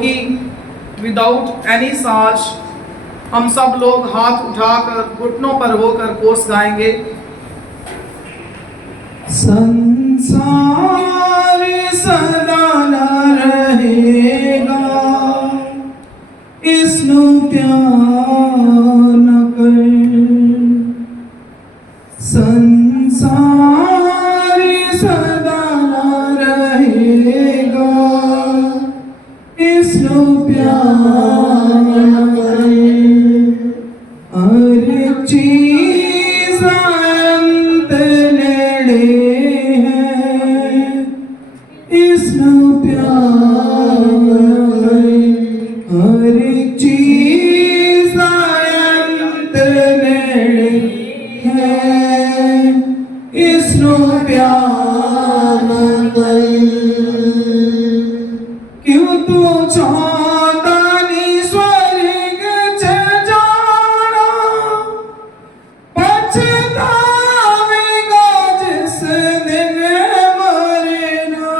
कि without any साज हम सब लोग हाथ उठाकर घुटनों पर होकर कोर्स गाएंगे। संसार सदा न रहेगा, इसनु प्यार न कर। संसार सदा न रहेगा, इसनु प्यार न कर। हर चीज अंत नेड़े है, इसनु प्यार न कर। हर चीज अंत नेड़े है, इसनु प्यार न कर। क्यों तू चाहता नहीं स्वर्ग च जाना, पछतावेगा जिस दिन मरना।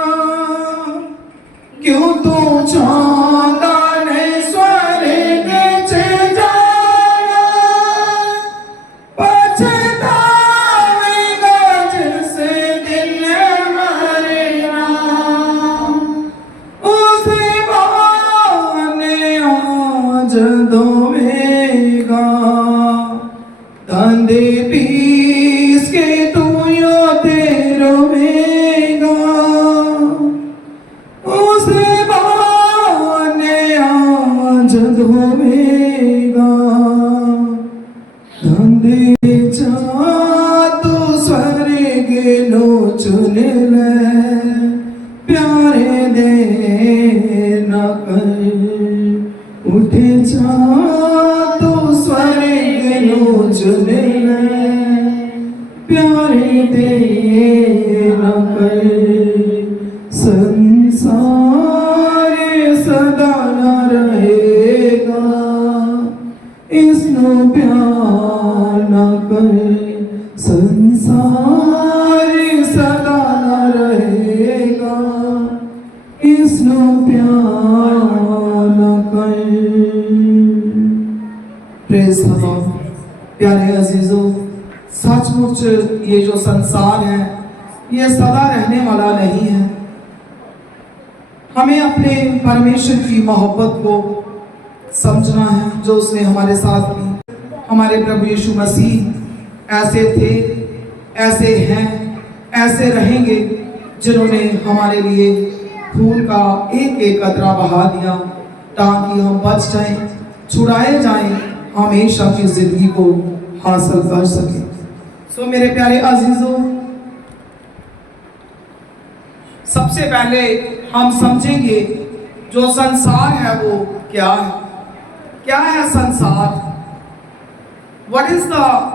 क्यों तू चाहता नहीं स्वर्ग च जाना, पछतावेगा जिस दिन मरना। उसे बहाने आज धोएगा, तंदे पीस के तू यो रोएगा। उसे बहाने आज धोएगा, तंदे जा तू स्वर्ग लो चुन ले। प्यारे दे न कर, उठे जा तो स्वर्ग लो चुन ले। प्यारे दे न कर। संसार सदा न रहेगा, इसनु प्यार न कर। संसार सदा न रहेगा, इसनु प्यार न कर। Praise the Lord. प्यारे अजीजों, सचमुच ये जो संसार है ये सदा रहने वाला नहीं है। हमें अपने परमेश्वर की मोहब्बत को समझना है जो उसने हमारे साथ की। हमारे प्रभु यीशु मसीह ऐसे थे, ऐसे हैं, ऐसे रहेंगे, जिन्होंने हमारे लिए खून का एक एक कतरा बहा दिया ताकि हम बच जाएं, छुड़ाए जाएं, हमेशा की जिंदगी को हासिल कर सकें। सो मेरे प्यारे अजीजों, सबसे पहले हम समझेंगे जो संसार है वो क्या है। क्या है संसार? What is the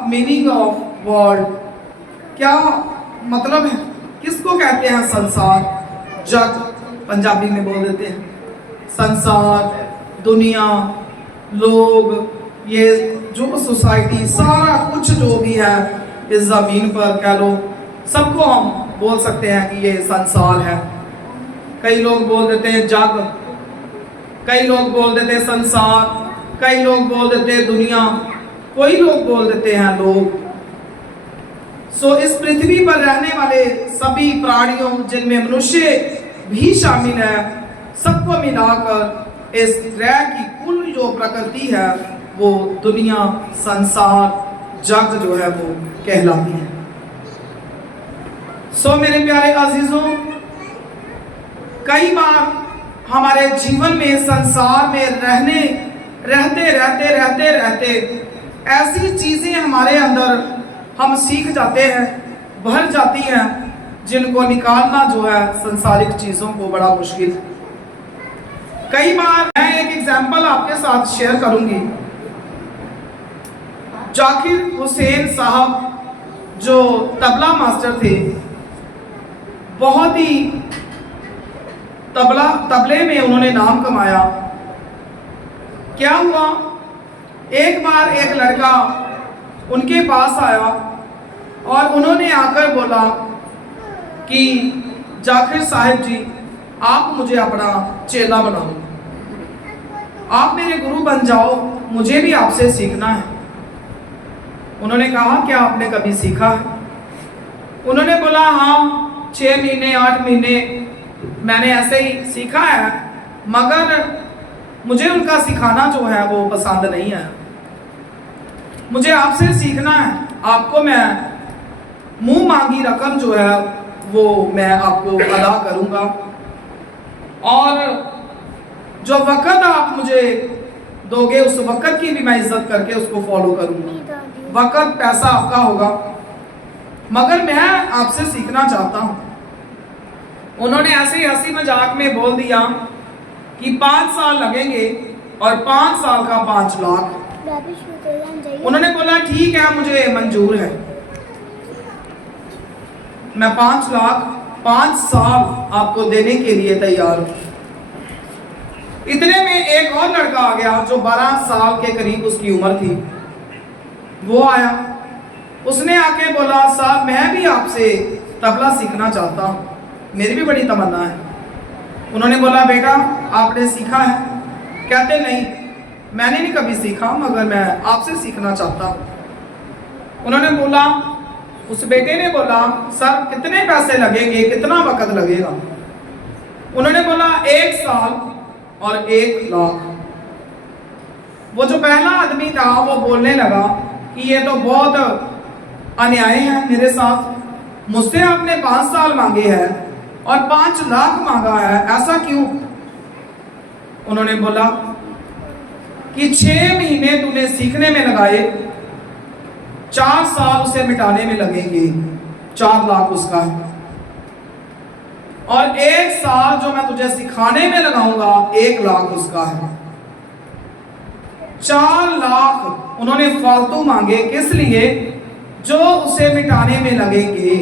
meaning of world? क्या मतलब है? किसको कहते हैं संसार? जग पंजाबी में बोल देते हैं। संसार, दुनिया, लोग, ये जो सोसाइटी, सारा कुछ जो भी है इस जमीन पर कह लो, सबको हम बोल सकते हैं कि ये संसार है। कई लोग बोल देते हैं जग, कई लोग बोल देते हैं संसार, कई लोग बोल देते हैं दुनिया, कोई लोग बोल देते हैं लोग। सो इस पृथ्वी पर रहने वाले सभी प्राणियों, जिनमें मनुष्य भी शामिल है, सबको मिलाकर इस ग्रह की कुल जो प्रकृति है वो दुनिया, संसार, जग जो है वो कहलाती है। सो मेरे प्यारे अजीजों, कई बार हमारे जीवन में संसार में रहते ऐसी चीजें हमारे अंदर हम सीख जाते हैं, भर जाती हैं, जिनको निकालना जो है संसारिक चीजों को बड़ा मुश्किल। कई बार मैं एक एग्जाम्पल आपके साथ शेयर करूंगी। जाकिर हुसैन साहब जो तबला मास्टर थे, बहुत ही तबले में उन्होंने नाम कमाया। क्या हुआ, एक बार एक लड़का उनके पास आया और उन्होंने आकर बोला कि जाकिर साहब जी, आप मुझे अपना चेला बनाओ। आप मेरे गुरु बन जाओ, मुझे भी आपसे सीखना है। उन्होंने कहा क्या आपने कभी सीखा है? उन्होंने बोला हाँ 6 महीने 8 महीने मैंने ऐसे ही सीखा है, मगर मुझे उनका सिखाना जो है वो पसंद नहीं है। मुझे आपसे सीखना है, आपको मैं मुंह मांगी रकम जो है वो मैं आपको अदा करूंगा, और जो वक़्त आप मुझे दोगे उस वक़्त की भी मैं इज्जत करके उसको फॉलो करूंगा। वक़्त पैसा आपका होगा, मगर मैं आपसे सीखना चाहता हूं। उन्होंने ऐसे ही हंसी मजाक में बोल दिया कि 5 साल लगेंगे और 5 साल का 5 लाख। उन्होंने बोला ठीक है, मुझे मंजूर है, मैं 5 लाख 5 साल आपको देने के लिए तैयार हूं। इतने में एक और लड़का आ गया जो 12 साल के करीब उसकी उम्र थी। वो आया, उसने आके बोला साहब मैं भी आपसे तबला सीखना चाहता हूँ, मेरी भी बड़ी तमन्ना है। उन्होंने बोला बेटा आपने सीखा है? कहते नहीं मैंने नहीं कभी सीखा, मगर मैं आपसे सीखना चाहता हूँ। उन्होंने बोला, उस बेटे ने बोला सर कितने पैसे लगेंगे, कितना वक़्त लगेगा? उन्होंने बोला 1 साल और 1 लाख। वो जो पहला आदमी था वो बोलने लगा कि ये तो बहुत अन्याय है मेरे साथ, मुझसे आपने 5 साल मांगे हैं और 5 लाख मांगा है, ऐसा क्यों? उन्होंने बोला कि 6 महीने तूने सीखने में लगाए, 4 साल उसे मिटाने में लगेंगे, 4 लाख उसका है, और 1 साल जो मैं तुझे सिखाने में लगाऊंगा 1 लाख उसका है। 4 लाख उन्होंने फालतू मांगे, किस लिए? जो उसे मिटाने में लगेंगे,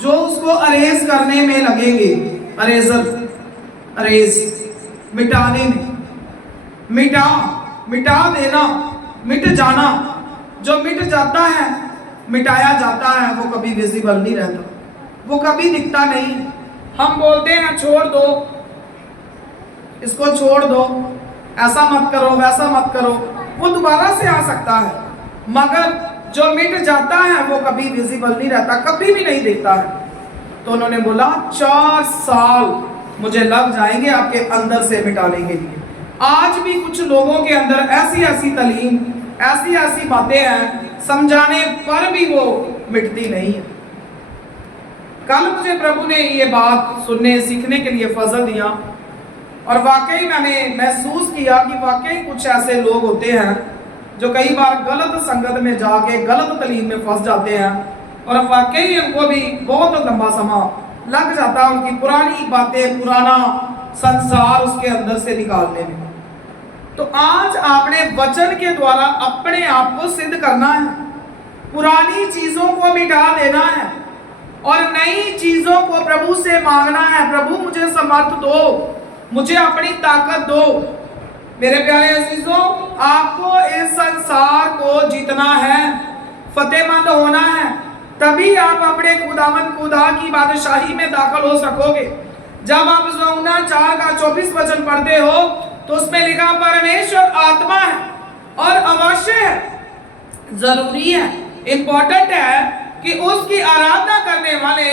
जो उसको अरेज करने में लगेंगे, अरेज मिटाने में, मिटा देना, मिट जाना। जो मिट जाता है, मिटाया जाता है, वो कभी विजिबल नहीं रहता, वो कभी दिखता नहीं। हम बोलते हैं छोड़ दो, इसको छोड़ दो, ऐसा मत करो, वैसा मत करो, वो दोबारा से आ सकता है, मगर जो मिट जाता है वो कभी विजिबल नहीं रहता, कभी भी नहीं दिखता है। तो उन्होंने बोला 4 साल मुझे लग जाएंगे आपके अंदर से मिटाने के लिए। आज भी कुछ लोगों के अंदर ऐसी ऐसी तालीम, ऐसी ऐसी बातें हैं, समझाने पर भी वो मिटती नहीं है। कल मुझे प्रभु ने ये बात सुनने सीखने के लिए फजल दिया, और वाकई मैंने महसूस किया कि वाकई कुछ ऐसे लोग होते हैं जो कई बार गलत संगत में जाके गलत तालीम में फंस जाते हैं, और वाकई उनको भी बहुत लंबा समय लग जाता है उनकी पुरानी बातें, पुराना संसार उसके अंदर से निकालने में। तो आज आपने वचन के द्वारा अपने आप को सिद्ध करना है, पुरानी चीजों को मिटा देना है और नई चीजों को प्रभु से मांगना है। प्रभु मुझे समर्थ दो, मुझे अपनी ताकत दो। मेरे प्यारे अजीजों, आपको इस संसार को जीतना है, फतेहमंद होना है, तभी आप अपने खुदावंद खुदा की बादशाही में दाखिल हो सकोगे। जब आप यूहन्ना 4 का 24 वचन पढ़ते हो तो उसमें लिखा परमेश्वर आत्मा है और अवश्य है, जरूरी है, इंपॉर्टेंट है कि उसकी आराधना करने वाले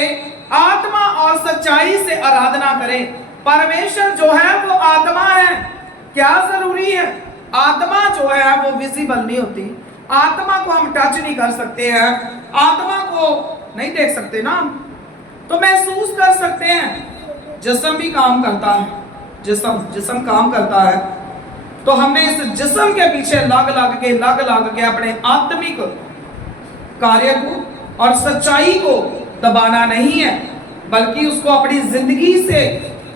आत्मा और सच्चाई से आराधना करें। परमेश्वर जो है वो आत्मा है। क्या जरूरी है? आत्मा जो है वो विजिबल नहीं होती, आत्मा को हम टच नहीं कर सकते हैं, आत्मा को नहीं देख सकते ना, तो महसूस कर सकते हैं। जिस्म भी काम करता है, जिस्म काम करता है, तो हमने इस जिस्म के पीछे लग लग के अपने आत्मिक कार्य को और सच्चाई को दबाना नहीं है, बल्कि उसको अपनी जिंदगी से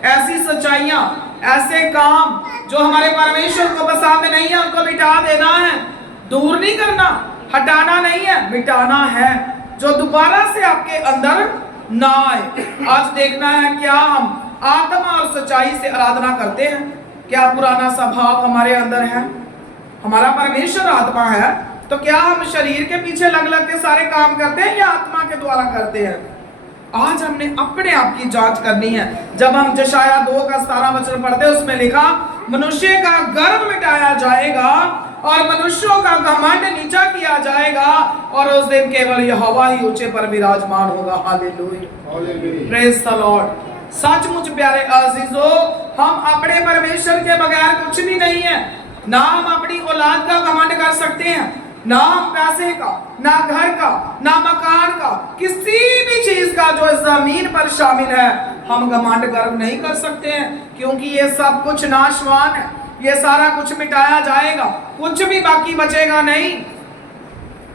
ऐसी सच्चाइयां, ऐसे काम जो हमारे परमेश्वर को पसंद नहीं है उनको मिटा देना है। दूर नहीं करना, हटाना नहीं है, मिटाना है, जो दोबारा से आपके अंदर ना आए। आज देखना है क्या हम आत्मा और सच्चाई से आराधना करते हैं, क्या पुराना स्वभाव हमारे अंदर है। हमारा परमेश्वर आत्मा है, तो क्या हम शरीर के पीछे लग के सारे काम करते हैं या आत्मा के द्वारा करते हैं? आज हमने अपने आप की जांच करनी है। जब हम यशायाह 2 का 17 वचन पढ़ते हैं, उसमें लिखा मनुष्य का गर्व मिटाया जाएगा और मनुष्यों का घमंड नीचा किया जाएगा और उस दिन केवल यहोवा ही ऊंचे पर विराजमान होगा। Hallelujah, praise the Lord. सचमुच प्यारे अजीजों, हम अपने परमेश्वर के बगैर कुछ भी नहीं है। ना हम अपनी औलाद का घमंड कर सकते हैं, ना हम पैसे का, ना घर का, ना मकान का, किसी भी चीज का जो जमीन पर शामिल है हम घमंड गर्व नहीं कर सकते हैं, क्योंकि ये सब कुछ नाशवान है। ये सारा कुछ मिटाया जाएगा, कुछ भी बाकी बचेगा नहीं।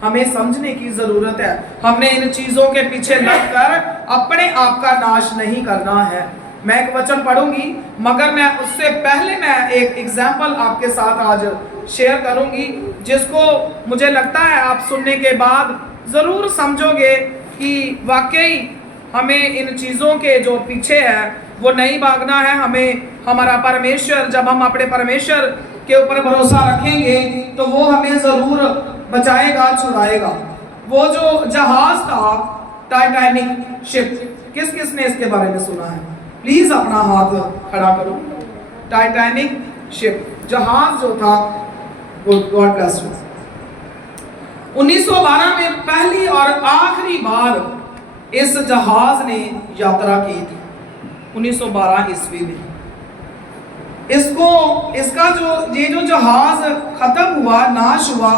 हमें समझने की जरूरत है, हमने इन चीजों के पीछे लगकर अपने आप का नाश नहीं करना है। मैं एक वचन पढ़ूंगी, मगर मैं उससे पहले मैं एक एग्जाम्पल आपके साथ आज शेयर करूंगी, जिसको मुझे लगता है आप सुनने के बाद जरूर समझोगे कि वाकई हमें इन चीजों के जो पीछे है वो नहीं भागना है। हमें हमारा परमेश्वर, जब हम अपने परमेश्वर के ऊपर भरोसा रखेंगे तो वो हमें जरूर बचाएगा, छुड़ाएगा। वो जो जहाज था टाइटैनिक शिप, किस किस ने इसके बारे में सुना है? प्लीज अपना हाथ खड़ा करो। टाइटैनिक शिप, जहाज जो था, गॉड ब्लेस यू। 1912 में पहली और आखिरी बार इस जहाज ने यात्रा की थी, 1912 ईस्वी में। इसका जो जहाज खत्म हुआ, नाश हुआ,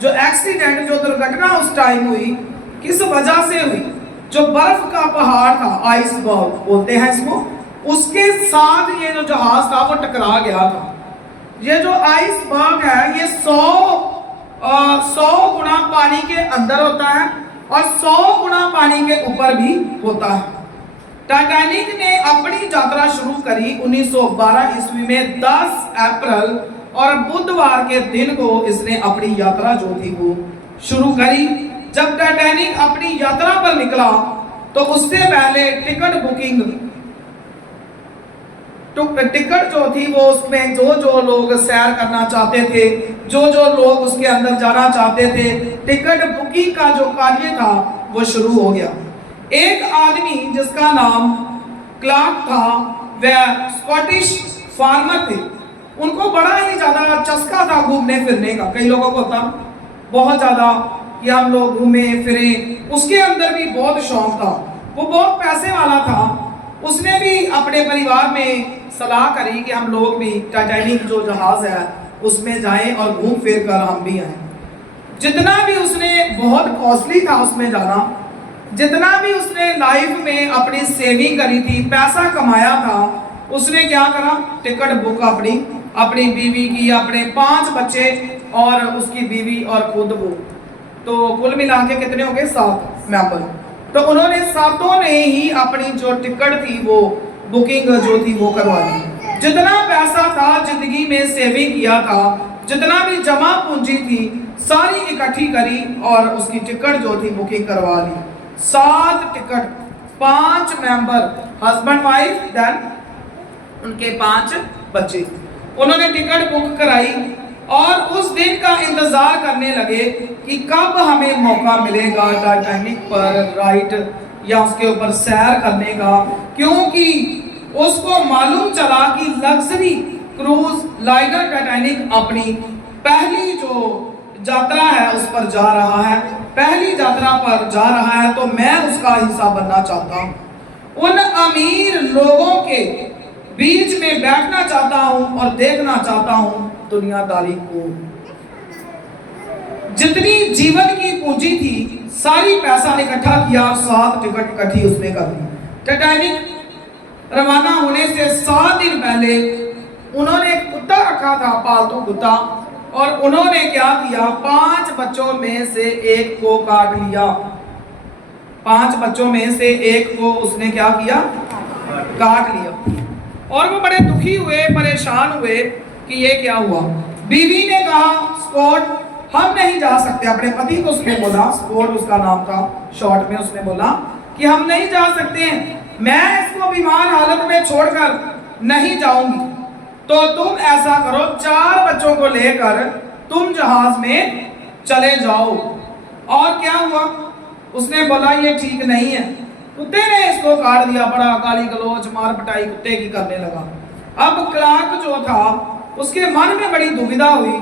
जो एक्सीडेंट, जो दुर्घटना उस टाइम हुई, किस वजह से हुई? जो बर्फ का पहाड़ था, आइसबर्ग बोलते हैं इसको, उसके साथ ये जो जहाज था वो टकरा गया था। ये जो आइसबर्ग है ये 100 गुना पानी के अंदर होता है और 100 गुना पानी के ऊपर भी होता है। टाइटैनिक ने अपनी यात्रा शुरू करी 1912 ईस्वी में 10 अप्रैल और बुधवार के दिन को इसने अपनी यात्रा जो थी वो शुरू करी। जब टाइटैनिक अपनी यात्रा पर निकला तो उससे पहले टिकट बुकिंग, टिकट जो थी वो उसमें जो लोग सैर करना चाहते थे, जो लोग उसके अंदर जाना चाहते थे, टिकट बुकिंग का जो कार्य था वो शुरू हो गया। एक आदमी जिसका नाम क्लार्क था, वह स्कॉटिश फार्मर थे। उनको बड़ा ही ज्यादा चस्का था घूमने फिरने का। कई लोगों को था बहुत ज्यादा कि हम लोग घूमे फिरे, उसके अंदर भी बहुत शौक था। वो बहुत पैसे वाला था। उसने भी अपने परिवार में सलाह करी कि हम लोग भी टाइटैनिक जो जहाज है उसमें जाएं और घूम फिर कर हम भी आए। जितना भी उसने, बहुत कॉस्टली था उसमें जाना, जितना भी उसने लाइफ में अपनी सेविंग करी थी, पैसा कमाया था, उसने क्या करा? टिकट बुक अपनी बीवी की, अपने 5 बच्चे और उसकी बीवी और खुद वो, तो कुल मिला के कितने हो गए? 7 मेंबर। तो उन्होंने सातों ने ही अपनी जो टिकट थी वो बुकिंग जो थी वो करवा ली। जितना पैसा था जिंदगी में सेविंग किया था, जितना भी जमा पूंजी थी, सारी इकट्ठी करी और उसकी टिकट जो थी बुकिंग करवा ली। 7 ticket, 5 member, husband wife, then उनके 5 बच्चे। उन्होंने टिकट बुक कराई और उस दिन का इंतजार करने लगे कि कब हमें मौका मिलेगा टाइटैनिक पर राइड या उसके ऊपर सैर करने का, क्योंकि उसको मालूम चला कि लग्जरी क्रूज लाइनर टाइटैनिक अपनी पहली जो यात्रा है उस पर जा रहा है, पहली यात्रा पर जा रहा है, तो मैं उसका हिस्सा बनना चाहता हूं। उन अमीर लोगों के बीच में बैठना चाहता हूं और देखना चाहता हूं दुनियादारी को। जितनी जीवन की पूंजी थी सारी पैसा इकट्ठा किया, 7 टिकट इकट्ठी उसने कर दी। टाइटैनिक रवाना होने से 7 दिन पहले उन्होंने एक कुत्ता रखा था, पालतू कुत्ता, और उन्होंने क्या किया? 5 बच्चों में से एक को काट लिया। 5 बच्चों में से एक को उसने क्या किया? काट लिया। और वो बड़े दुखी हुए, परेशान हुए कि ये क्या हुआ। बीवी ने कहा, स्कॉट हम नहीं जा सकते। अपने पति को उसने बोला, स्कॉट उसका नाम था, शॉर्ट में उसने बोला कि हम नहीं जा सकते हैं, मैं इसको बीमार हालत में छोड़कर नहीं जाऊंगी, तो तुम ऐसा करो 4 बच्चों को लेकर तुम जहाज में चले जाओ। और क्या हुआ? उसने बोला ये ठीक नहीं है। कुत्ते ने इसको काट दिया, बड़ा गाली गलौज मार पिटाई कुत्ते की करने लगा। अब क्लार्क जो था उसके मन में बड़ी दुविधा हुई,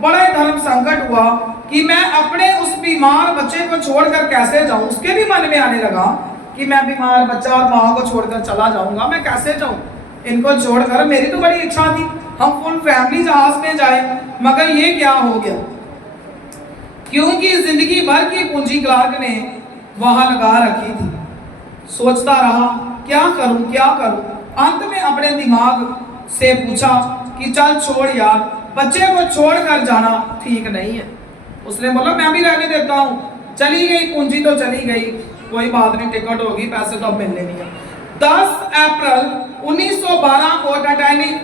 बड़ा ही धर्म संकट हुआ कि मैं अपने उस बीमार बच्चे को छोड़कर कैसे जाऊं। उसके भी मन में आने लगा कि मैं बीमार बच्चा और माँ को छोड़कर चला जाऊंगा, मैं कैसे जाऊं इनको छोड़कर। मेरी तो बड़ी इच्छा थी हम फुल फैमिली जहाज में जाए, मगर ये क्या हो गया। क्योंकि जिंदगी भर की पूंजी क्लार्क ने वहां लगा रखी थी। सोचता रहा क्या करूं क्या करूं। अंत में अपने दिमाग से पूछा कि चल छोड़ यार, बच्चे को छोड़कर जाना ठीक नहीं है। उसने बोला मैं भी रहने देता हूँ। चली गई पूंजी तो चली गई, कोई बात नहीं, टिकट होगी, पैसे तो अब मिलने नहीं है। 10 अप्रैल 1912 को टाइटैनिक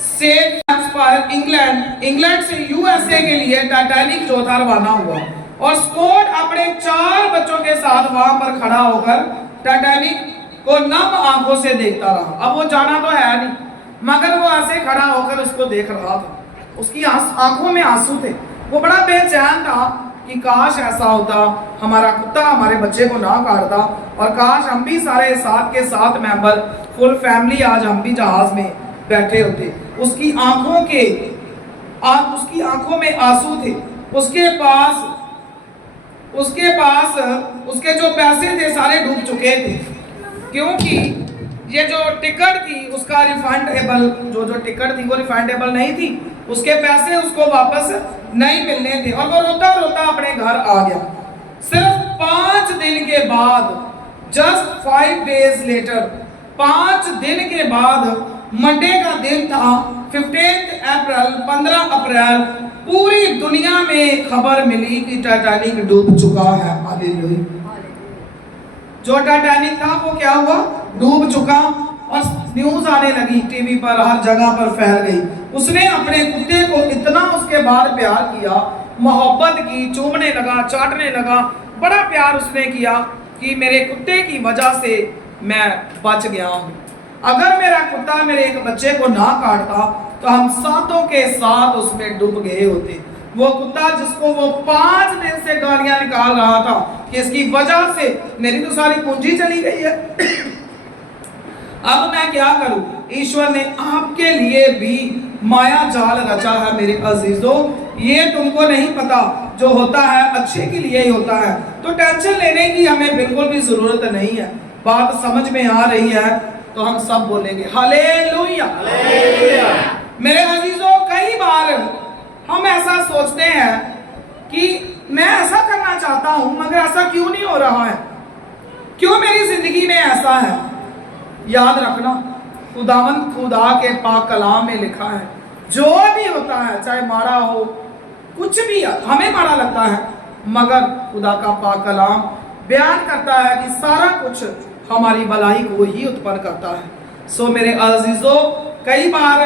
से ट्रांसफर इंग्लैंड से यूएसए के लिए टाइटैनिक जो था रवाना हुआ और स्कॉट अपने 4 बच्चों के साथ वहां पर खड़ा होकर टाइटैनिक को नम आंखों से देखता रहा। अब वो जाना तो है नहीं, मगर वो ऐसे खड़ा होकर उसको देख रहा था। उसकी आंखों में आंसू थे। वो बड़ा बेचैन था कि काश ऐसा होता, हमारा कुत्ता हमारे बच्चे को ना काटता और काश हम भी सारे साथ के साथ मेंबर फुल फैमिली आज हम भी जहाज में बैठे होते। उसकी आंखों में आंसू थे। उसके पास उसके जो पैसे थे सारे डूब चुके थे, क्योंकि ये जो टिकट थी उसका रिफंडेबल जो टिकट थी वो रिफंडेबल नहीं थी। उसके पैसे उसको वापस नहीं मिलने थे और वो रोता रोता अपने घर आ गया। सिर्फ 5 दिन के बाद, जस्ट 5 days लेटर, 5 दिन के बाद मंडे का दिन था 15 अप्रैल, पूरी दुनिया में खबर मिली कि टाइटैनिक डूब चुका है। हालेलुया। जो टाइटैनिक था वो क्या हुआ, डूब चुका और न्यूज आने लगी टीवी पर, हर जगह पर फैल गई। उसने अपने कुत्ते को इतना उसके बाद प्यार किया, मोहब्बत की, चूमने लगा, चाटने लगा, बड़ा प्यार उसने किया कि मेरे कुत्ते की वजह से मैं बच गया हूँ। अगर मेरा कुत्ता मेरे एक बच्चे को ना काटता तो हम सातों के साथ उसमें डूब गए होते। वो कुत्ता जिसको वो 5 दिन से गालियां निकाल रहा था कि इसकी वजह से मेरी तो सारी पूंजी चली गई है, अब मैं क्या करूं। ईश्वर ने आपके लिए भी माया जाल रचा है मेरे अजीजों। ये तुमको नहीं पता, जो होता है अच्छे के लिए ही होता है, तो टेंशन लेने की हमें बिल्कुल भी जरूरत नहीं है। बात समझ में आ रही है तो हम सब बोलेंगे हालेलुया। मेरे अजीजों, कई बार हम ऐसा सोचते हैं कि मैं ऐसा करना चाहता हूं मगर ऐसा क्यों नहीं हो रहा है, क्यों मेरी जिंदगी में ऐसा है। याद रखना, खुदावंद खुदा के पाक कलाम में लिखा है जो भी होता है, चाहे माड़ा हो, कुछ भी हमें माड़ा लगता है, मगर खुदा का पाक कलाम बयान करता है कि सारा कुछ हमारी भलाई को ही उत्पन्न करता है। सो मेरे अजीजों, कई बार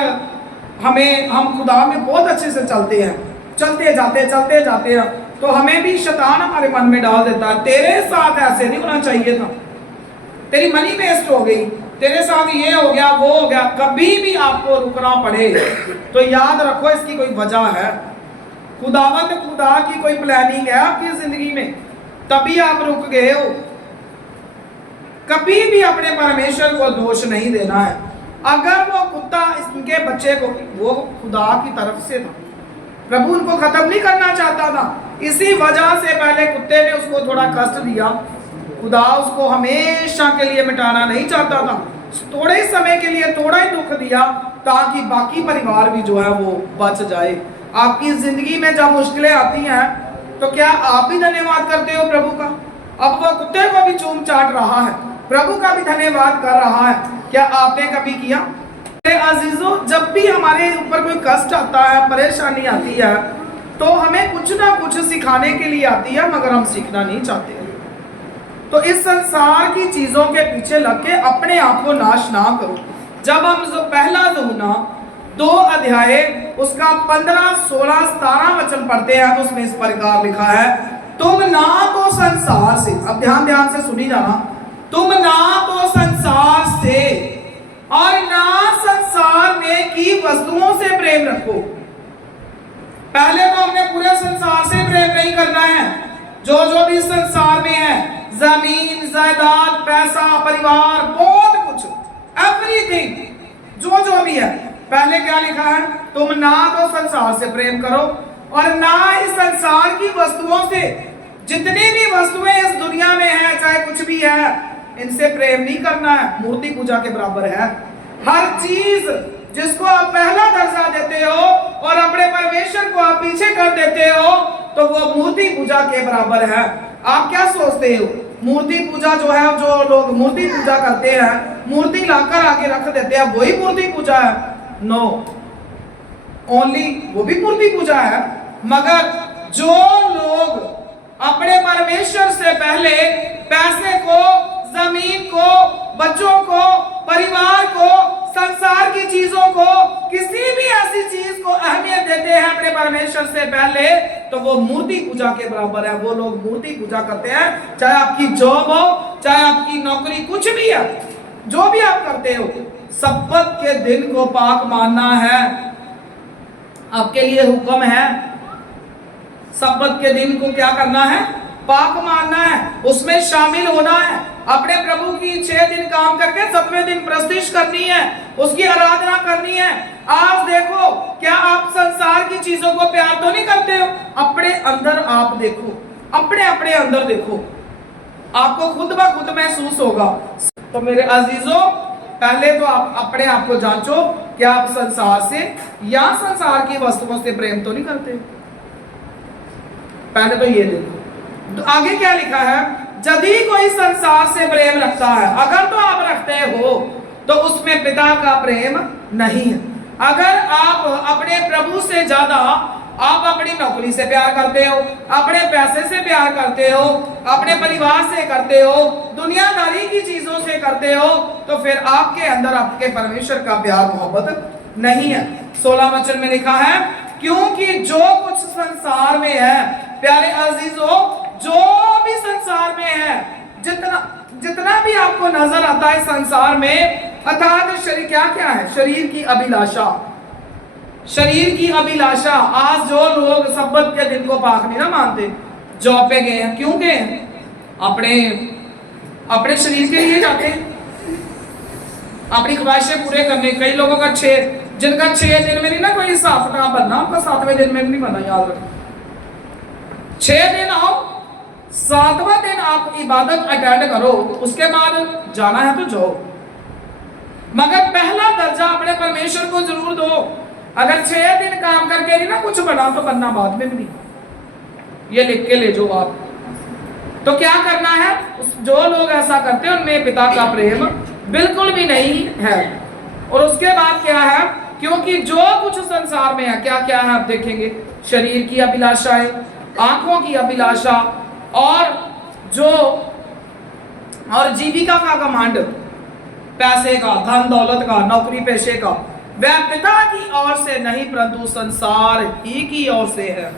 हम खुदा में बहुत अच्छे से चलते हैं, चलते जाते हैं तो हमें भी शैतान हमारे मन में डाल देता है, तेरे साथ ऐसे नहीं होना चाहिए था, तेरी मनी वेस्ट हो गई, तेरे साथ ये हो गया वो हो गया। कभी भी आपको रुकना पड़े तो याद रखो इसकी कोई वजह है, खुदावंद खुदा की कोई प्लानिंग है आपकी जिंदगी में, तभी आप रुक गए हो। कभी भी अपने परमेश्वर को दोष नहीं देना है। अगर वो कुत्ता इनके बच्चे को, वो खुदा की तरफ से था, प्रभु उनको खत्म नहीं करना चाहता था, इसी वजह से पहले कुत्ते ने उसको थोड़ा कष्ट दिया। खुदा उसको हमेशा के लिए मिटाना नहीं चाहता था, थोड़े समय के लिए थोड़ा ही दुख दिया ताकि बाकी परिवार भी जो है वो बच जाए। आपकी जिंदगी में जब मुश्किलें आती हैं तो क्या आप भी धन्यवाद करते हो प्रभु का? अब वो कुत्ते को भी चूम चाट रहा है, प्रभु का भी धन्यवाद कर रहा है, क्या आपने कभी किया? अजीजों, जब भी हमारे ऊपर कोई कष्ट आता है, परेशानी आती है, तो हमें कुछ ना कुछ सिखाने के लिए आती है, मगर हम सीखना नहीं चाहते। तो इस संसार की चीजों के पीछे लग के अपने आप को नाश ना करो। जब हम जो पहला यूहन्ना 2 अध्याय उसका 15, 16, 17 वचन पढ़ते हैं तो उसमें इस प्रकार लिखा है, तुम ना तो संसार से, अब ध्यान से सुनी जाना, तुम ना तो संसार से और ना संसार में की वस्तुओं से प्रेम रखो। पहले तो हमने पूरे संसार से प्रेम नहीं करना है। जो भी संसार में है, जमीन, जायदाद, पैसा, परिवार, बहुत कुछ, एवरीथिंग, जो भी है, पहले क्या लिखा है? तुम ना तो संसार से प्रेम करो और ना इस संसार की वस्तुओं से। जितनी भी वस्तुएं इस दुनिया में है, चाहे कुछ भी है, इनसे प्रेम नहीं करना है, मूर्ति पूजा के बराबर है। हर चीज जिसको आप पहला दर्जा देते हो और अपने परमेश्वर को आप पीछे कर देते हो, तो वो मूर्ति पूजा के बराबर है। आप क्या सोचते हो? मूर्ति पूजा जो है, जो लोग मूर्ति पूजा करते हैं, मूर्ति लाकर आगे रख देते हैं, वही मूर्ति पूजा है? नो, ओनली वो भी मूर्ति पूजा है। मगर जो लोग अपने परमेश्वर से पहले पैसे को, जमीन को, बच्चों को, परिवार को, संसार की चीजों को, किसी भी ऐसी चीज को अहमियत देते हैं अपने परमेश्वर से पहले, तो वो मूर्ति पूजा के बराबर है। वो लोग मूर्ति पूजा करते हैं। चाहे आपकी जॉब हो, चाहे आपकी नौकरी, कुछ भी है, जो भी आप करते हो, सब्बत के दिन को पाक मानना है। आपके लिए हुक्म है, सब्बत के दिन को क्या करना है? पाक मानना है, उसमें शामिल होना है। अपने प्रभु की 6 दिन काम करके 7वें दिन प्रस्तिश करनी है, उसकी आराधना करनी है। आज देखो, क्या आप संसार की चीजों को प्यार तो नहीं करते हो? अपने अंदर आप देखो, अपने अपने अंदर देखो, आपको खुद ब खुद महसूस होगा। तो मेरे अजीजों, पहले तो आप अपने आप को जांचो, क्या आप संसार से या संसार की वस्तुओं से प्रेम तो नहीं करते? पहले तो ये देखो। तो आगे क्या लिखा है? यदि कोई संसार से प्रेम रखता है, अगर तो आप रखते हो, तो उसमें पिता का प्रेम नहीं है। अगर आप अपने प्रभु से ज्यादा आप अपनी नौकरी से प्यार करते हो, अपने पैसे से प्यार करते हो, अपने परिवार से करते हो, दुनियादारी की चीजों से करते हो, तो फिर आपके अंदर आपके परमेश्वर का प्यार मोहब्बत नहीं है। 16 वचन में लिखा है, क्योंकि जो कुछ संसार में है, प्यारे अजीजों, जो भी संसार में है, जितना भी आपको नजर आता है संसार में, अर्थात शरीर क्या क्या है? शरीर की अभिलाषा, शरीर की अभिलाषा। आज जो लोग सब्बत के दिन को पाक नहीं ना मानते, जॉब पे गए हैं, क्यों गए हैं? अपने शरीर के लिए जाते हैं, अपनी ख्वाहिशें पूरे करने। कई लोगों का जिनका 6 दिन में नहीं ना कोई हिसाब किताब बनना, आपका 7वें दिन में भी नहीं बनना, याद रखो। 6 दिन आओ, 7वां दिन आप इबादत अटेंड करो, उसके बाद जाना है तो जाओ, मगर पहला दर्जा अपने परमेश्वर को जरूर दो। अगर 6 दिन काम करके नहीं ना कुछ बना, तो बनना बाद में भी नहीं। ये लिख के ले जाओ आप। तो क्या करना है? जो लोग ऐसा करते हैं, उनमें पिता का प्रेम बिल्कुल भी नहीं है। और उसके बाद क्या है? क्योंकि जो कुछ संसार में है, क्या क्या है आप देखेंगे? शरीर की अभिलाषाएं, आंखों की अभिलाषा, और जीविका का घमंड, पैसे का, धन दौलत का, नौकरी पेशे का, वह पिता की ओर से नहीं परंतु संसार ही की ओर से है।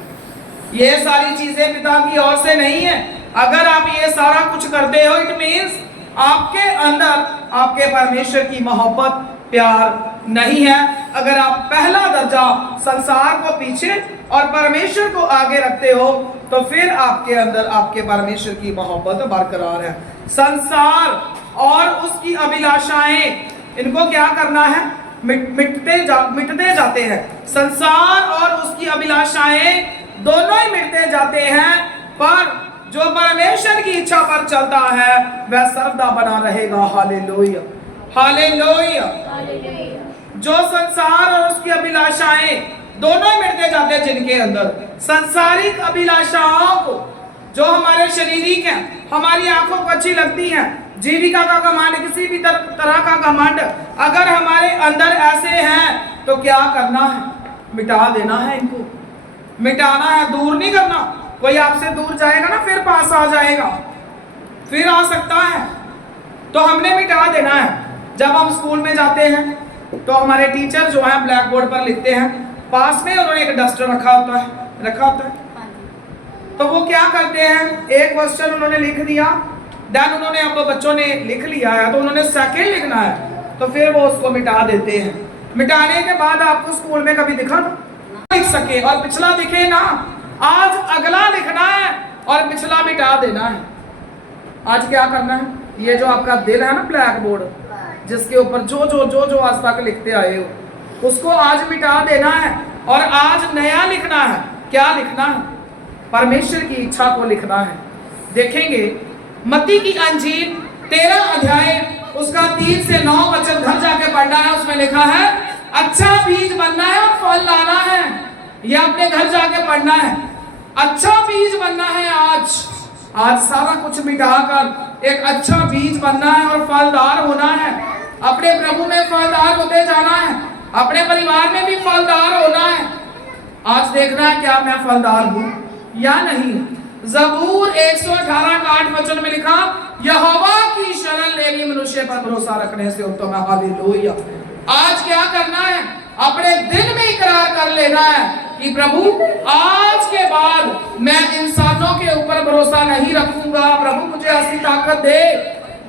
ये सारी चीजें पिता की ओर से नहीं है। अगर आप ये सारा कुछ करते हो, इट मीन्स आपके अंदर आपके परमेश्वर की मोहब्बत, प्यार नहीं है। अगर आप पहला दर्जा संसार को पीछे और परमेश्वर को आगे रखते हो, तो फिर आपके अंदर आपके परमेश्वर की मोहब्बत बरकरार है। संसार और उसकी अभिलाषाएं, इनको क्या करना है? मिटते जाते हैं। संसार और उसकी अभिलाषाएं दोनों ही मिटते जाते हैं, पर जो परमेश्वर की इच्छा पर चलता है वह सर्वदा बना रहेगा। Hallelujah, hallelujah. जो संसार और उसकी अभिलाषाएं दोनों ही मिटते जाते हैं, जिनके अंदर सांसारिक अभिलाषाओं को, जो हमारे शारीरिक हैं, हमारी आंखों को अच्छी लगती हैं, जीविका का घमंड, किसी भी तरह का घमंड अगर हमारे अंदर ऐसे हैं, तो क्या करना है? मिटा देना है। इनको मिटाना है, दूर नहीं करना। कोई आपसे दूर जाएगा ना, फिर पास आ जाएगा, फिर आ सकता है, तो हमने मिटा देना है। जब हम स्कूल में जाते हैं, तो हमारे टीचर जो है ब्लैक बोर्ड पर लिखते हैं, पास में उन्होंने एक डस्टर रखा होता है। तो वो क्या करते हैं? एक क्वेश्चन उन्होंने लिख दिया, देन उन्होंने, अब बच्चों ने लिख लिया है, तो उन्होंने सेकेंड लिखना है, तो फिर वो उसको मिटा देते हैं। मिटाने के बाद आपको स्कूल में कभी दिखा ना लिख सके और पिछला दिखे ना। आज अगला लिखना है और पिछला मिटा देना है। आज क्या करना है? ये जो आपका दिल है ना, ब्लैक बोर्ड, जिसके ऊपर जो आज तक लिखते आए हो, उसको आज मिटा देना है और आज नया लिखना है। क्या लिखना है? परमेश्वर की इच्छा को लिखना है। देखेंगे मत्ती की अंजील 13 अध्याय उसका 3 से 9 वचन घर जाके पढ़ना है। उसमें लिखा है अच्छा बीज बनना है और फल लाना है। ये अपने घर जाके पढ़ना है। अच्छा बीज बनना है। आज सारा कुछ मिटाकर एक अच्छा बीज बनना है और फलदार होना है। अपने प्रभु में फलदार होते जाना है। अपने परिवार में भी फलदार होना है। आज देखना है क्या मैं फलदार हूं या नहीं। ज़बूर 118 का 8 वचन में लिखा यहोवा की शरण लेनी मनुष्य पर भरोसा रखने से उत्तम है। हालेलुया। आज क्या करना है? अपने दिल में इकरार कर लेना है कि प्रभु आज के बाद मैं इंसानों के ऊपर भरोसा नहीं रखूंगा। प्रभु मुझे ऐसी ताकत दे,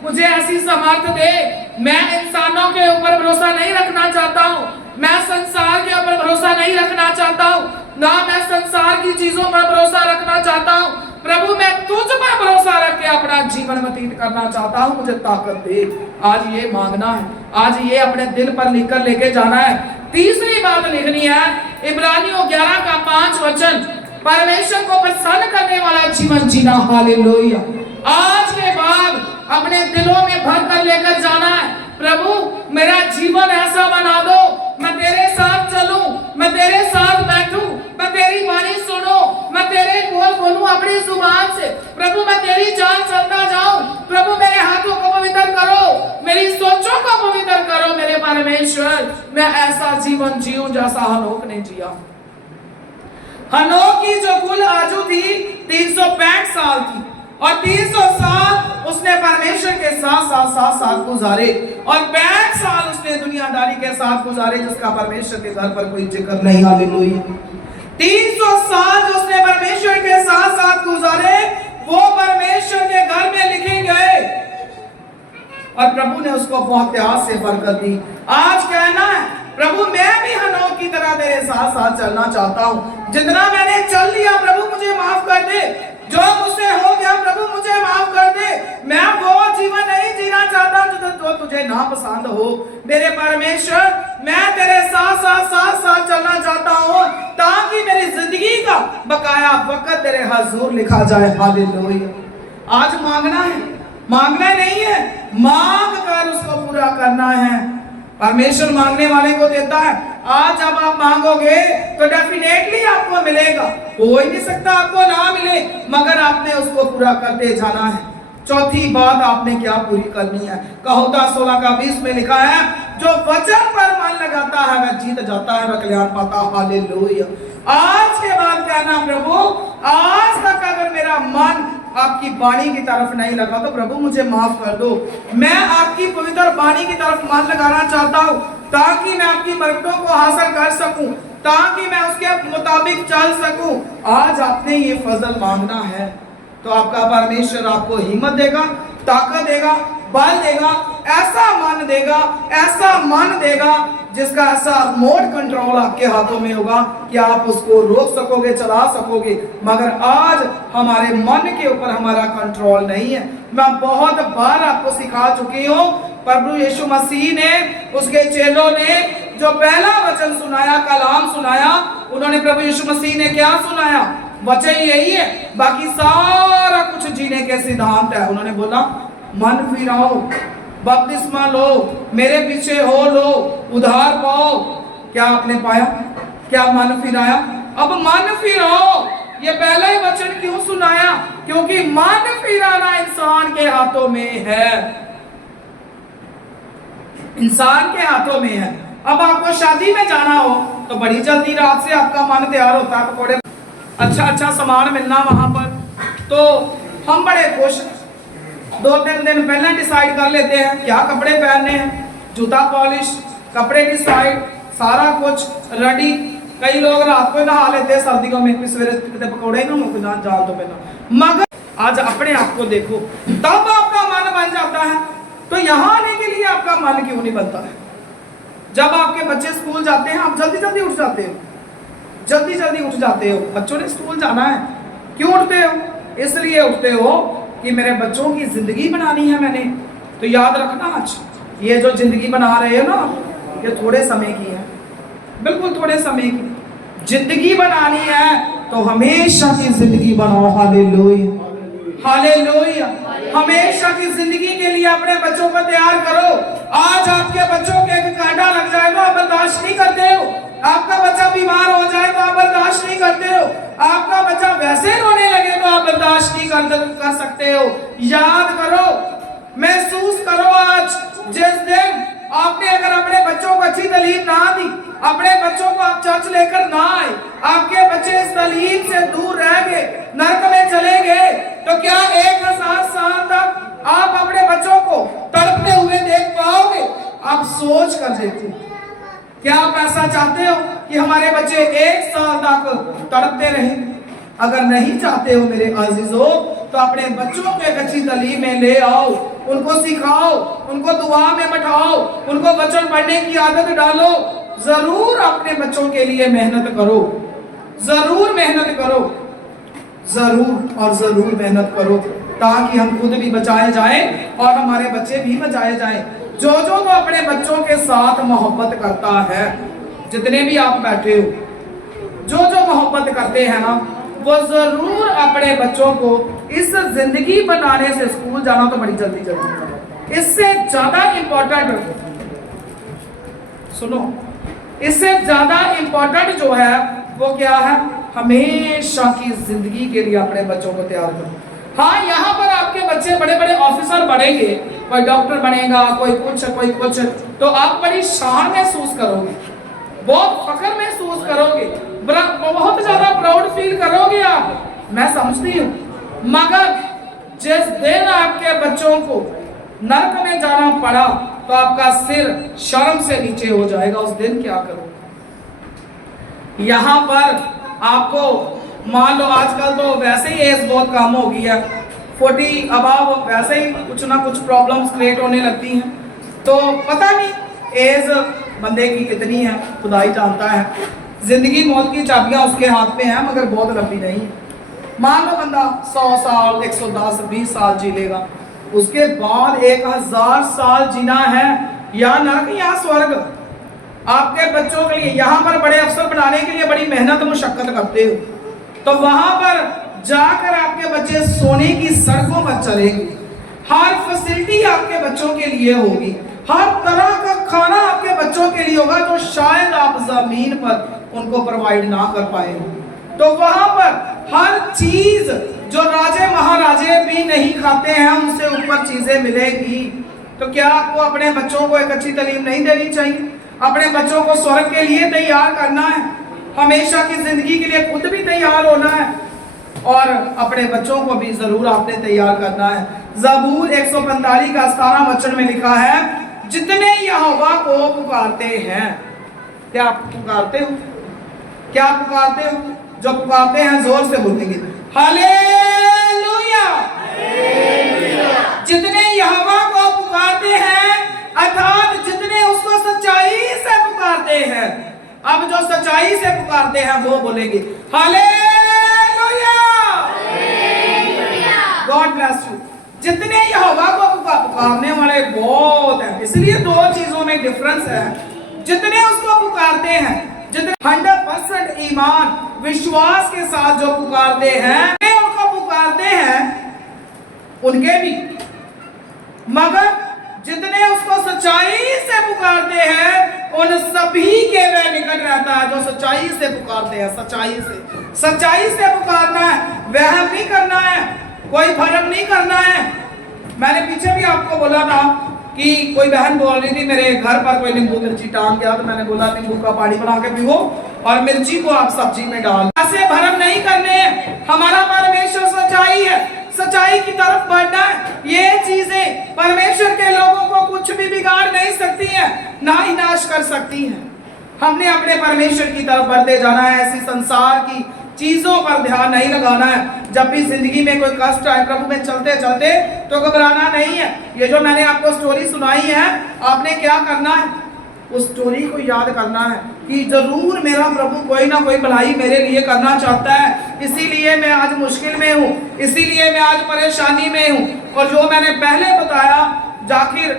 मुझे ऐसी समर्थ दे। मैं इंसानों के ऊपर भरोसा नहीं रखना चाहता हूँ। मैं संसार के ऊपर भरोसा नहीं रखना चाहता हूँ। ना मैं संसार की चीजों पर भरोसा रखना चाहता हूँ। प्रभु मैं तुझ पर भरोसा रख के अपना जीवन व्यतीत करना चाहता हूँ। मुझे ताकत दे। आज ये मांगना है। आज ये अपने दिल पर लिखकर लेके जाना है। तीसरी बात लिखनी है इब्रानियों 11 का 5 वचन, परमेश्वर को प्रसन्न करने वाला जीवन जीना। हालेलुया। आज के बाद अपने दिलों में भर कर लेकर जाना है प्रभु मेरा जीवन ऐसा बना दो, मैं तेरे साथ चलूं, मैं तेरे साथ बैठूं, मैं तेरी वाणी सुनूं, मैं तेरे बोल बोलूं अपनी जुबान से। प्रभु मैं तेरी चाल चलता जाऊं। प्रभु मेरे हाथों को पवित्र करो, मेरी सोचों को पवित्र करो। मेरे परमेश्वर मैं ऐसा जीवन जीऊं जैसा हनोक ने जिया। हनोक की जो कुल आयु थी 365 साल की और 300 साल उसने परमेश्वर के साथ साथ गुजारे और 65 साल उसने दुनियादारी के साथ गुजारे जिसका परमेश्वर के घर पर कोई जिक्र नहीं। हालेलुया। 300 साल जो उसने परमेश्वर के साथ गुजारे वो परमेश्वर के घर में लिखे गए और प्रभु ने उसको बहुत प्यार से बरकत दी। आज कहना है प्रभु मैं भी हनोक की तरह तेरे साथ चलना चाहता हूँ। जितना मैंने चल लिया प्रभु मुझे माफ कर दे। जो मुझसे हो गया प्रभु मुझे माफ कर दे। मैं वो जीवन नहीं जीना चाहता जो तुझे ना पसंद हो। मेरे परमेश्वर मैं तेरे साथ चलना चाहता हूँ ताकि मेरी जिंदगी का बकाया वक्त तेरे हुजूर लिखा जाए। हालेलुया। आज मांगना है, मांगना नहीं है, मांग कर उसको पूरा करना है। परमेश्वर मांगने वाले को देता है। आज जब आप मांगोगे तो डेफिनेटली आपको मिलेगा। हो ही नहीं सकता आपको ना मिले, मगर आपने उसको पूरा करते जाना है। चौथी बात आपने क्या पूरी करनी है? कहोता 16 का 20 में लिखा है जो वचन पर मन लगाता है वह जीत जाता है, वह कल्याण पाता। हालेलुया। आज के बाद कहना प्रभु आज तक अगर मेरा मन आपकी वाणी की तरफ नहीं लगा तो प्रभु मुझे माफ कर दो। मैं आपकी पवित्र वाणी की तरफ मन लगाना चाहता हूँ ताकि मैं आपकी बरकतों को हासिल कर सकूं, ताकि मैं उसके मुताबिक चल सकूं। आज आपने ये फजल मांगना है तो आपका परमेश्वर आपको हिम्मत देगा, ताकत देगा, बल देगा, ऐसा मन देगा जिसका ऐसा रिमोट कंट्रोल आपके हाथों में होगा कि आप उसको रोक सकोगे, चला सकोगे। मगर आज हमारे मन के ऊपर हमारा कंट्रोल नहीं है। मैं बहुत बार आपको सिखा चुकी हूँ। प्रभु यीशु मसीह ने उसके चेलों ने जो पहला वचन सुनाया, कलाम सुनाया, उन्होंने प्रभु यीशु मसीह ने क्या सुनाया? वचन यही है, बाकी सारा कुछ जीने के सिद्धांत है। उन्होंने बोला मन फिराओ, बपतिस्मा लो, मेरे पीछे हो लो, उद्धार पाओ। क्या आपने पाया? क्या मन फिराया? अब मन फिराओ। ये पहला ही वचन क्यों सुनाया? क्योंकि मन फिराना इंसान के हाथों में है, इंसान के हाथों में है। अब आपको शादी में जाना हो तो बड़ी जल्दी रात से आपका मन तैयार होता है, पकौड़े अच्छा सामान मिलना वहां पर, तो हम बड़े खुश 2-3 दिन पहले डिसाइड कर लेते हैं क्या कपड़े पहनने हैं, जूता पॉलिश, कपड़े डिसाइड, सारा कुछ रेडी। कई लोग रात को नहा लेते हैं सर्दियों में कि सवेरे पकौड़े ना मुक जान जाल तो पहना। मगर आज अपने आप को देखो, तब आपका मन बन जाता है। तो यहाँ आने के लिए आपका मन क्यों नहीं बनता है? जब आपके बच्चे स्कूल जाते हैं आप जल्दी जल्दी उठ जाते हो, जल्दी उठ जाते हो। बच्चों ने स्कूल जाना है, क्यों उठते हो? इसलिए उठते हो कि मेरे बच्चों की जिंदगी बनानी है मैंने। तो याद रखना आज ये जो जिंदगी बना रहे हो ना, ये थोड़े समय की है। बिल्कुल थोड़े समय की जिंदगी बनानी है तो हमेशा की जिंदगी बनाओ। Hallelujah, hallelujah. हमेशा की जिंदगी के लिए अपने बच्चों को तैयार करो। आज आपके बच्चों के कांटा लग जाए तो आप बर्दाश्त नहीं करते हो, आपका बच्चा बीमार हो जाए तो आप बर्दाश्त नहीं करते हो, आपका बच्चा वैसे रोने लगे तो आप बर्दाश्त नहीं कर सकते हो। याद करो, महसूस करो, आज जिस दिन आपने अगर अपने बच्चों को अच्छी तालीम ना दी, अपने बच्चों को आप चर्च लेकर ना आए, आपके बच्चे इस तालीम से दूर रह गए, नरक में चले गए, तो क्या 1000 साल तक आप अपने बच्चों को तड़पते हुए देख पाओगे? आप सोच कर देखो, क्या आप ऐसा चाहते हो कि हमारे बच्चे 1 साल तक तड़पते रहें? अगर नहीं चाहते हो मेरे अजीजों, तो अपने बच्चों को एक अच्छी तालीम में ले आओ, उनको सिखाओ, उनको दुआ में बैठाओ, उनको वचन पढ़ने की आदत डालो। जरूर अपने बच्चों के लिए मेहनत करो, जरूर मेहनत करो, जरूर और जरूर मेहनत करो, ताकि हम खुद भी बचाए जाएं और हमारे बच्चे भी बचाए जाएं। जो जो तो अपने बच्चों के साथ मोहब्बत करता है, जितने भी आप बैठे हो, जो जो मोहब्बत करते हैं ना, वो जरूर अपने बच्चों को इस जिंदगी बनाने से स्कूल जाना तो बड़ी जल्दी जल्दी, इससे ज्यादा इंपॉर्टेंट, सुनो, इससे ज्यादा इंपॉर्टेंट जो है वो क्या है? हमेशा की जिंदगी के लिए अपने बच्चों को तैयार करो। हाँ, यहाँ पर आपके बच्चे बड़े बड़े ऑफिसर बनेंगे, कोई डॉक्टर बनेगा, कोई कुछ, तो आप बड़ी शान महसूस करोगे, बहुत फख्र महसूस करोगे, बहुत ज्यादा प्राउड फील करोगे आप, मैं समझती हूँ। मगर जिस दिन आपके बच्चों को नरक में जाना पड़ा तो आपका सिर शर्म से नीचे हो जाएगा। उस दिन क्या करो? यहाँ पर आपको मान लो, आजकल तो वैसे ही एज बहुत कम हो गई है, 40 अबाव, वैसे ही कुछ ना कुछ प्रॉब्लम्स क्रिएट होने लगती हैं, तो पता नहीं एज बंदे की कितनी है, खुदा ही जानता है। जिंदगी मौत की चाबियां उसके हाथ में है, मगर बहुत लंबी नहीं है। मान लो बंदा 100 साल, 110, 20 साल जी लेगा, उसके बाद 1000 साल जीना है, या नरक या स्वर्ग। आपके बच्चों के लिए यहाँ पर बड़े अफसर बनाने के लिए बड़ी मेहनत मुशक्कत करते हो, तो वहां पर जाकर आपके बच्चे सोने की सड़कों पर चलेंगे, हर फैसिलिटी आपके बच्चों के लिए होगी, हर तरह का खाना आपके बच्चों के लिए होगा जो शायद आप जमीन पर उनको प्रोवाइड ना कर पाएंगे। तो वहां पर हर चीज जो राजे महाराजे भी नहीं खाते हैं, उनसे ऊपर चीजें मिलेगी। तो क्या आपको अपने बच्चों को एक अच्छी तालीम नहीं देनी चाहिए? अपने बच्चों को स्वर्ग के लिए तैयार करना है, हमेशा की जिंदगी के लिए खुद भी तैयार होना है, और अपने बच्चों को भी जरूर आपने तैयार करना है। ज़बूर 145 का 17 वचन में लिखा है, जितने यहोवा को पुकारते हैं, क्या आप पुकारते हो? क्या पुकारते हो? जो पुकारते हैं जोर से बोलेंगे हालेलुया। जितने यहोवा को पुकारते हैं, अर्थात जितने उसको सच्चाई से पुकारते हैं। अब जो सच्चाई से पुकारते हैं वो बोलेंगे हालेलुया, गॉड ब्लेस यू। जितने यहोवा को पुकारने वाले बहुत हैं, इसलिए 2 चीजों में डिफरेंस है। जितने उसको पुकारते हैं, जितने 100% ईमान विश्वास के साथ जो पुकारते हैं, उनको पुकारते हैं उनके भी, मगर जितने उसको सच्चाई से पुकारते हैं उन सभी के वह निकट रहता है। जो सच्चाई से पुकारते हैं, सच्चाई से पुकारना है, वहम नहीं करना है, कोई भरम नहीं करना है। मैंने पीछे भी आपको बोला था कि कोई बहन बोल रही थी मेरे घर पर कोई नींबू मिर्ची टांग गया, तो मैंने बोला नींबू का पानी बना के पियो और मिर्ची को आप सब्जी में डाल। ऐसे भरम नहीं करने हैं। हमारा परमेश्वर सच्चाई है, सच्चाई की तरफ बढ़ना है। ये चीजें परमेश्वर के लोगों को कुछ भी बिगाड़ नहीं सकती है, ना ही नाश कर सकती है। हमने अपने परमेश्वर की तरफ बढ़ते जाना है, ऐसी संसार की चीजों पर ध्यान नहीं लगाना है। जब भी जिंदगी में कोई कष्ट आए, प्रभु में चलते चलते, तो घबराना नहीं है। ये जो मैंने आपको स्टोरी सुनाई है, आपने क्या करना है? उस स्टोरी को याद करना है कि जरूर मेरा प्रभु कोई ना कोई भलाई मेरे लिए करना चाहता है, इसीलिए मैं आज मुश्किल में हूँ, इसीलिए मैं आज परेशानी में हूँ। और जो मैंने पहले बताया जाकिर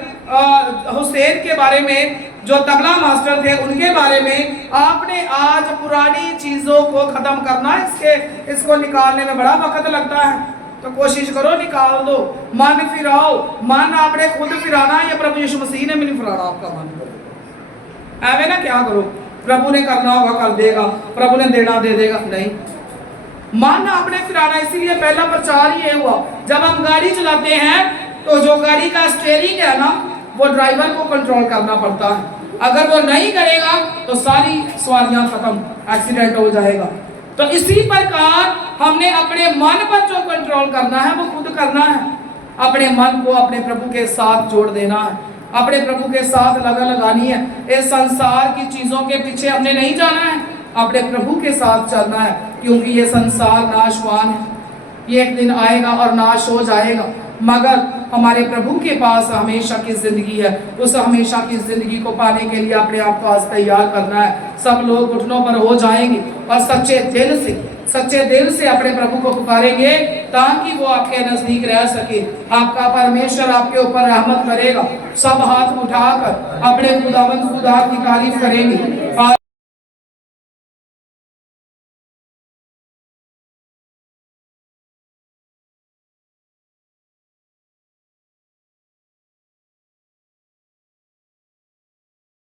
हुसैन के बारे में, जो तबला मास्टर थे उनके बारे में, आपने आज पुरानी चीजों को खत्म करना है। इसको निकालने में बड़ा वक्त लगता है, तो कोशिश करो निकाल दो। मन फिराओ, मन आपने खुद फिराना है, या प्रभु यीशु मसीह ने भी नहीं फिराना आपका मन करो। ऐवे ना क्या करो, प्रभु ने करना होगा कर देगा, प्रभु ने देना दे देगा, नहीं, मन आपने फिराना। इसीलिए पहला प्रचार ये हुआ, जब हम गाड़ी चलाते हैं तो जो गाड़ी का स्टीयरिंग है ना, वो ड्राइवर को कंट्रोल करना पड़ता है। अगर वो नहीं करेगा तो सारी सवारियां खत्म, एक्सीडेंट हो जाएगा। तो इसी प्रकार हमने अपने मन पर जो कंट्रोल करना है वो खुद करना है। अपने मन को अपने प्रभु के साथ जोड़ देना है, अपने प्रभु के साथ लगन लगानी है। इस संसार की चीजों के पीछे हमने नहीं जाना है, अपने प्रभु के साथ चलना है, क्योंकि ये संसार नाशवान है, ये एक दिन आएगा और नाश हो जाएगा। मगर हमारे प्रभु के पास हमेशा की जिंदगी है। उस हमेशा की जिंदगी को पाने के लिए अपने आप को आज तैयार करना है। सब लोग घुटनों पर हो जाएंगे और सच्चे दिल से अपने प्रभु को पुकारेंगे, ताकि वो आपके नजदीक रह सके। आपका परमेश्वर आपके ऊपर रहमत करेगा। सब हाथ उठाकर अपने खुदावंद खुदा की तारीफ करेंगे।